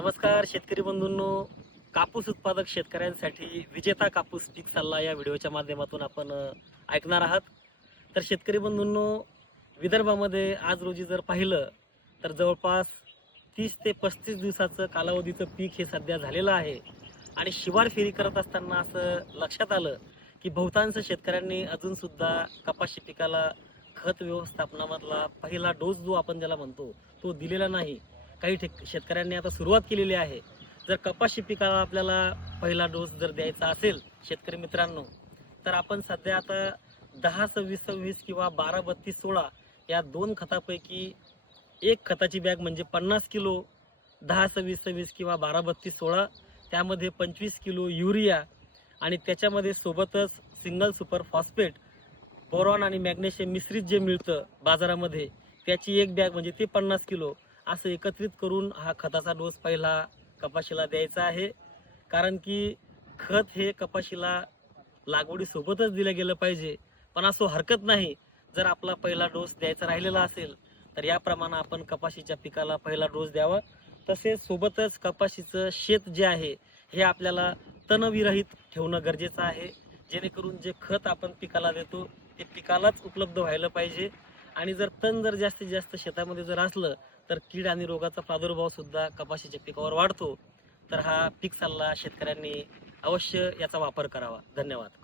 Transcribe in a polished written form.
नमस्कार शेतकरी बंधूंनो, कापूस उत्पादक शेतकऱ्यांसाठी विजेता कापूस पीक सल्ला या व्हिडिओच्या माध्यमातून आपण ऐकणार आहात. तर शेतकरी बंधूंनो, विदर्भामध्ये आज रोजी जर पाहिलं तर जवळपास 30 ते 35 दिवसाचं कालावधीचं पीक हे सध्या झालेलं आहे. आणि शिवार फेरी करत असताना असं लक्षात आलं की बहुतांश शेतकऱ्यांनी अजूनसुद्धा कपाशी पिकाला खत व्यवस्थापनामधला पहिला डोस जो आपण ज्याला म्हणतो तो दिलेला नाही. काही शेतकऱ्यांनी आता सुरुवात केलेली आहे. जर कपाशी पिकाला आपल्याला पहिला डोस जर द्यायचा असेल शेतकरी मित्रांनो, तर आपण सध्या आता 10-26-26 किंवा 12-32-16 या दोन खतापैकी एक खताची बॅग म्हणजे 50 किलो 10-26-26 किंवा 12-32-16, त्यामध्ये 25 किलो युरिया आणि त्याच्यामध्ये सोबतच सिंगल सुपर फॉस्फेट, बोरॉन आणि मॅग्नेशियम मिश्रित जे मिळतं बाजारामध्ये त्याची एक बॅग म्हणजे ते 50 किलो असं एकत्रित करून हा खताचा डोस पहिला कपाशीला द्यायचा आहे. कारण की खत हे कपाशीला लागवडीसोबतच दिलं गेलं पाहिजे. पण असं हरकत नाही, जर आपला पहिला डोस द्यायचा राहिलेला असेल तर याप्रमाणे आपण कपाशीच्या पिकाला पहिला डोस द्यावा. तसेच सोबतच कपाशीचं शेत जे आहे हे आपल्याला तणविरहित ठेवणं गरजेचं आहे, जेणेकरून जे खत आपण पिकाला देतो ते पिकालाच उपलब्ध व्हायला पाहिजे. आणि जर तण जर जास्तीत जास्त शेतामध्ये जर असलं तर कीड आणि रोगाचा प्रादुर्भाव सुद्धा कपाशीच्या पिकावर वाढतो. तर हा पीक सल्ला शेतकऱ्यांनी अवश्य याचा वापर करावा. धन्यवाद.